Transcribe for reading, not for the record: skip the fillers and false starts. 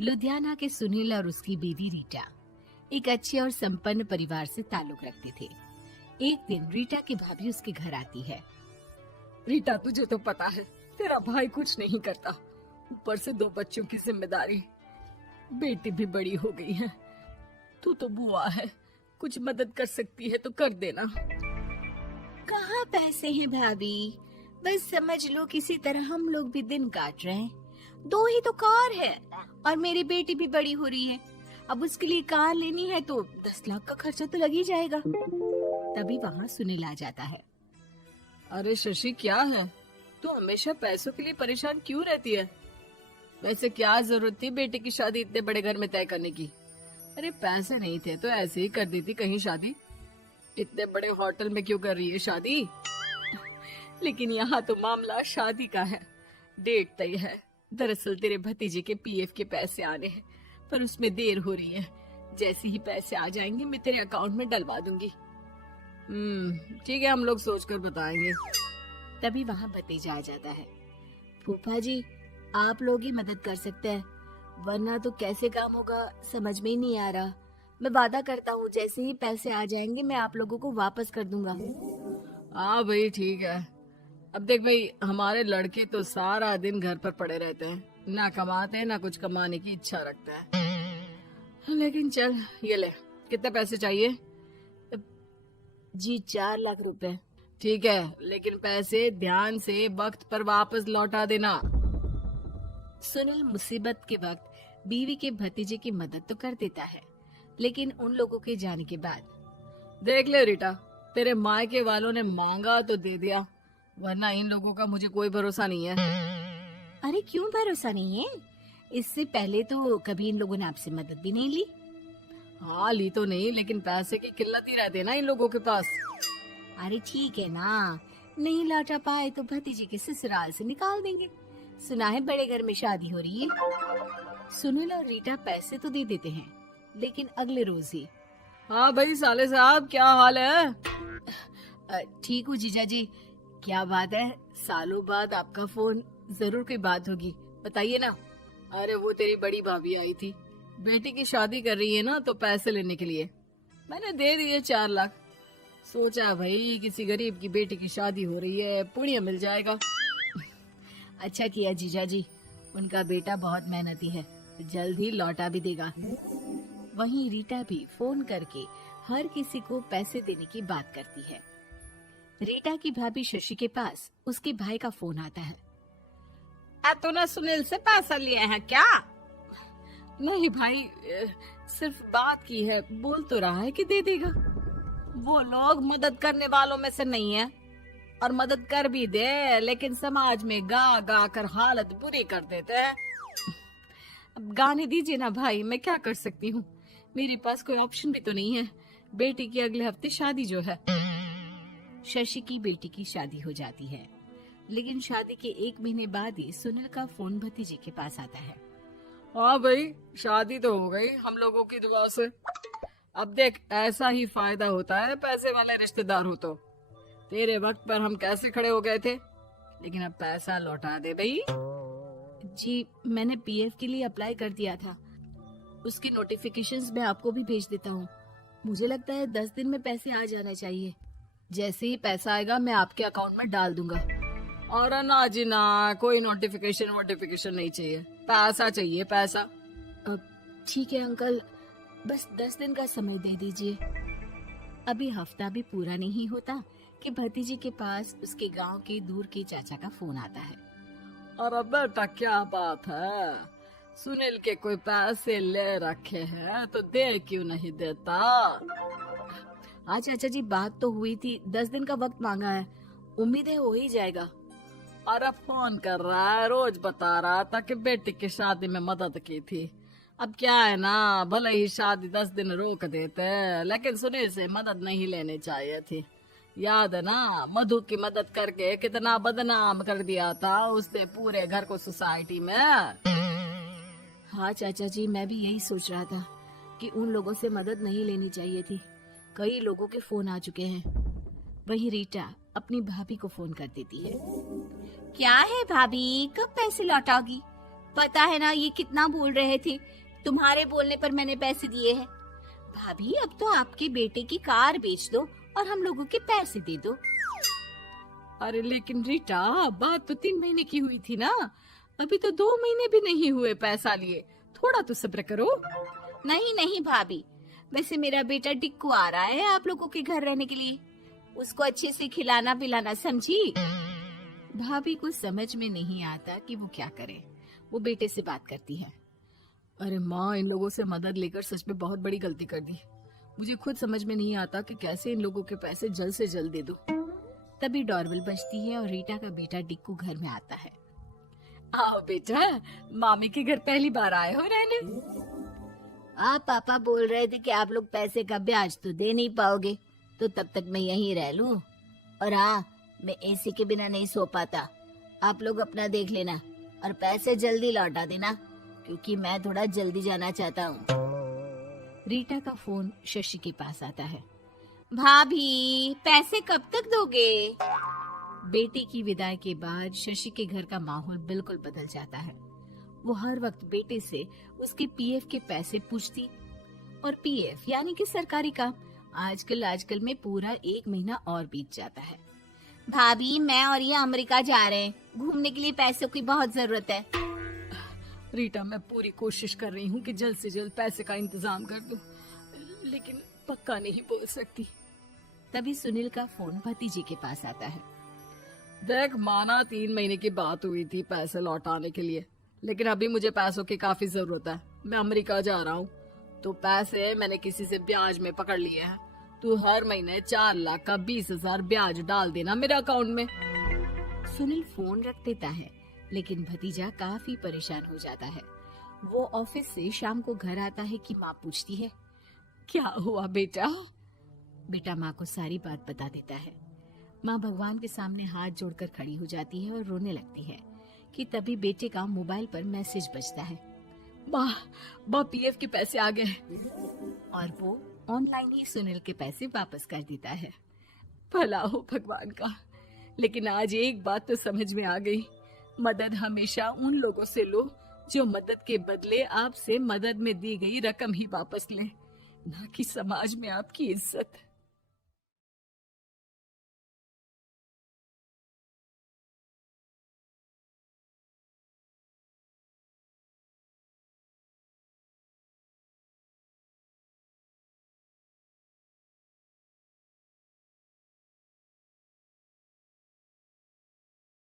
लुधियाना के सुनील और उसकी बीवी रीटा एक अच्छे और संपन्न परिवार से ताल्लुक रखते थे। एक दिन रीटा की भाभी उसके घर आती है। रीटा, तुझे तो पता है तेरा भाई कुछ नहीं करता, ऊपर से 2 बच्चों की जिम्मेदारी, बेटी भी बड़ी हो गई है। तू तो बुआ है, कुछ मदद कर सकती है तो कर देना। कहाँ पैसे हैं भाभी, बस समझ लो किसी तरह हम लोग भी दिन काट रहे हैं। 2 ही तो कार है और मेरी बेटी भी बड़ी हो रही है। अब उसके लिए कार लेनी है तो 10 लाख का खर्चा तो लग ही जाएगा। तभी वहाँ सुनील आ जाता है। अरे शशि, क्या है, तू हमेशा पैसों के लिए परेशान क्यों रहती है? वैसे क्या जरूरत थी बेटी की शादी इतने बड़े घर में तय करने की? अरे पैसे नहीं थे तो ऐसे ही कर देती कहीं शादी। इतने बड़े होटल में क्यों कर रही है शादी? लेकिन यहाँ तो मामला शादी का है, डेट तय है। दरअसल तेरे भतीजे के पीएफ के पैसे आने हैं, पर उसमें देर हो रही है। जैसे ही पैसे आ जाएंगे मैं तेरे अकाउंट में डलवा दूंगी। ठीक है, हम लोग सोचकर बताएंगे। तभी वहाँ भतीजा आ जाता है। फूफा जी, आप लोग ही मदद कर सकते हैं, वरना तो कैसे काम होगा समझ में ही नहीं आ रहा। मैं वादा करता हूँ जैसे ही पैसे आ जाएंगे मैं आप लोगों को वापस कर दूंगा। हाँ भाई, ठीक है। अब देख भाई, हमारे लड़के तो सारा दिन घर पर पड़े रहते हैं, ना कमाते हैं ना कुछ कमाने की इच्छा रखते हैं। लेकिन चल, ये ले, कितने पैसे चाहिए? जी 4 लाख रुपए। ठीक है, लेकिन पैसे ध्यान से वक्त पर वापस लौटा देना। सुनील मुसीबत के वक्त बीवी के भतीजे की मदद तो कर देता है, लेकिन उन लोगों के जाने के बाद देख ले रीटा, तेरे मायके वालों ने मांगा तो दे दिया, वरना इन लोगों का मुझे कोई भरोसा नहीं है। अरे क्यों भरोसा नहीं है? इससे पहले तो कभी इन लोगों ने आपसे मदद भी नहीं ली। हाँ, ली तो नहीं, लेकिन पैसे की किल्लत ही रहती है ना इन लोगों के पास। अरे ठीक है ना, नहीं लौटा पाए तो भतीजे के ससुराल से निकाल देंगे। सुना है बड़े घर में शादी हो रही है। सुनील और रीटा पैसे तो दे देते हैं, लेकिन अगले रोज ही। हाँ भाई साले साहब, क्या हाल है? ठीक हूँ जीजा जी। क्या बात है, सालों बाद आपका फोन, जरूर कोई बात होगी, बताइए ना। अरे वो तेरी बड़ी भाभी आई थी, बेटी की शादी कर रही है ना, तो पैसे लेने के लिए मैंने दे दिए 4 लाख। सोचा भाई किसी गरीब की बेटी की शादी हो रही है, पुण्य मिल जाएगा। अच्छा किया जीजा जी, उनका बेटा बहुत मेहनती है, जल्द ही लौटा भी देगा। वहीं रीटा भी फोन करके हर किसी को पैसे देने की बात करती है। रीटा की भाभी शशि के पास उसके भाई का फोन आता है। तूने सुनील से पैसा लिया है क्या? नहीं भाई, सिर्फ बात की है, बोल तो रहा है कि दे देगा। वो लोग मदद करने वालों में से नहीं है, और मदद कर भी दे लेकिन समाज में गा गा कर हालत बुरी कर देते हैं। अब गाने दीजिए ना भाई, मैं क्या कर सकती हूँ, मेरे पास कोई ऑप्शन भी तो नहीं है। बेटी की अगले हफ्ते शादी जो है। शशि की बेटी की शादी हो जाती है, लेकिन शादी के 1 महीने बाद ही सुनील का फोन भतीजे के पास आता है। हाँ भाई, शादी तो हो गई हम लोगों की दुआ से। अब देख, ऐसा ही फायदा होता है पैसे वाले रिश्तेदार हो तो। तेरे वक्त पर हम कैसे खड़े हो गए थे, लेकिन अब पैसा लौटा दे भाई। जी, मैंने पीएफ के लिए अप्लाई कर दिया था, उसकी नोटिफिकेशंस मैं आपको भी भेज देता हूँ। मुझे लगता है 10 दिन में पैसे आ जाना चाहिए। जैसे ही पैसा आएगा मैं आपके अकाउंट में डाल दूंगा। और ना जी ना, कोई नोटिफिकेशन नहीं चाहिए, पैसा चाहिए, पैसा। ठीक है अंकल, बस 10 दिन का समय दे दीजिए। अभी हफ्ता भी पूरा नहीं होता कि भतीजे के पास उसके गांव के दूर के चाचा का फोन आता है। अरे बेटा, क्या बात है, सुनील के कोई पैसे ले रखे हैं तो दे क्यों नहीं देता? हाँ चाचा जी, बात तो हुई थी, 10 दिन का वक्त मांगा है, उम्मीद है हो ही जाएगा। अरे फोन कर रहा है, रोज बता रहा था कि बेटी की शादी में मदद की थी। अब क्या है ना, भले ही शादी 10 दिन रोक देते, लेकिन सुनील से मदद नहीं लेनी चाहिए थी। याद है ना, मधु की मदद करके कितना बदनाम कर दिया था उसने पूरे घर को सोसाइटी में। हाँ चाचा जी, मैं भी यही सोच रहा था कि उन लोगों से मदद नहीं लेनी चाहिए थी। कई लोगों के फोन आ चुके हैं। वहीं रीटा अपनी भाभी को फोन कर देती है। क्या है भाभी, कब पैसे लौटाओगी? पता है ना ये कितना बोल रहे थे, तुम्हारे बोलने पर मैंने पैसे दिए हैं। भाभी अब तो आपके बेटे की कार बेच दो और हम लोगों के पैसे दे दो। अरे लेकिन रीटा, बात तो 3 महीने की हुई थी ना, अभी तो 2 महीने भी नहीं हुए पैसा लिए, थोड़ा तो सब्र करो। नहीं नहीं भाभी, वैसे मेरा बेटा टिक्कू आ रहा है आप लोगों के घर रहने के लिए, उसको अच्छे से खिलाना पिलाना, समझी? भाभी को समझ में नहीं आता कि वो क्या करे। वो बेटे से बात करती है। अरे माँ, इन लोगों से मदद लेकर सच में बहुत बड़ी गलती कर दी। मुझे खुद समझ में नहीं आता कि कैसे इन लोगों के पैसे जल्द से जल्द दे दूं। तभी डोरबेल बजती है और रीटा का बेटा टिक्कू घर में आता है। आओ बेटा, मामी के घर पहली बार आए हो रहने? आप पापा बोल रहे थे कि आप लोग पैसे का ब्याज तो दे नहीं पाओगे, तो तब तक मैं यहीं रह लूं। और हाँ, मैं एसी के बिना नहीं सो पाता। आप लोग अपना देख लेना और पैसे जल्दी लौटा देना, क्योंकि मैं थोड़ा जल्दी जाना चाहता हूँ। रीटा का फोन शशि के पास आता है। भाभी, पैसे कब तक दोगे? बेटे की विदाई के बाद शशि के घर का माहौल बिल्कुल बदल जाता है। वो हर वक्त बेटे से उसके पीएफ के पैसे पूछती, और पीएफ यानी कि सरकारी काम। आजकल में पूरा 1 महीना और बीत जाता है। भाभी, मैं और ये अमेरिका जा रहे हैं, घूमने के लिए पैसों की बहुत जरूरत है। रीटा, मैं पूरी कोशिश कर रही हूँ कि जल्द से जल्द पैसे का इंतजाम कर दूं, लेकिन पक्का नहीं बोल सकती। तभी सुनील का फोन भतीजे के पास आता है। देख माना 3 महीने की बात हुई थी पैसे लौटाने के लिए, लेकिन अभी मुझे पैसों की काफी जरूरत है। मैं अमेरिका जा रहा हूँ, तो पैसे मैंने किसी से ब्याज में पकड़ लिए हैं। तू हर महीने 4 लाख का 20,000 ब्याज डाल देना मेरे अकाउंट में। सुनील फोन रख देता है, लेकिन भतीजा काफी परेशान हो जाता है। वो ऑफिस से शाम को घर आता है कि माँ पूछती है, क्या हुआ बेटा? बेटा माँ को सारी बात बता देता है। माँ भगवान के सामने हाथ जोड़कर खड़ी हो जाती है और रोने लगती है कि तभी बेटे का मोबाइल पर मैसेज बजता है। माँ, पीएफ के पैसे आ गए। और वो ऑनलाइन ही सुनील के पैसे वापस कर देता है। भला हो भगवान का। लेकिन आज एक बात तो समझ में आ गई, मदद हमेशा उन लोगों से लो जो मदद के बदले आपसे मदद में दी गई रकम ही वापस लें, ना कि समाज में आपकी इज्जत।